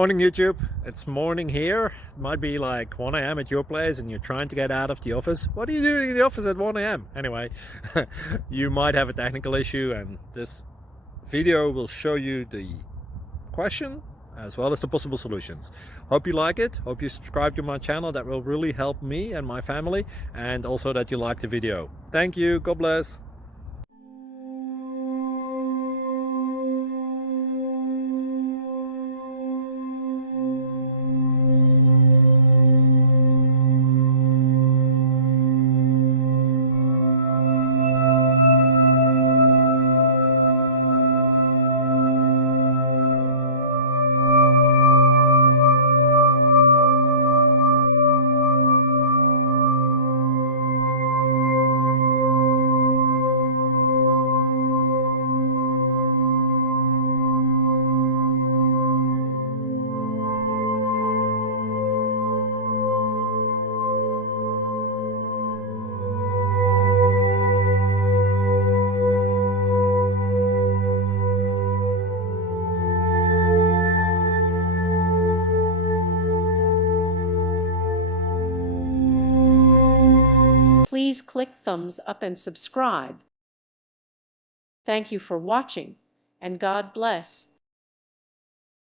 Morning YouTube, it's morning here. It might be like 1 a.m. at your place and you're trying to get out of the office. What are you doing in the office at 1 a.m.? Anyway, you might have a technical issue and this video will show you the question as well as the possible solutions. Hope you like it, hope you subscribe to my channel. That will really help me and my family, and also that you like the video. Thank you, God bless. Please click thumbs up and subscribe. Thank you for watching, and God bless.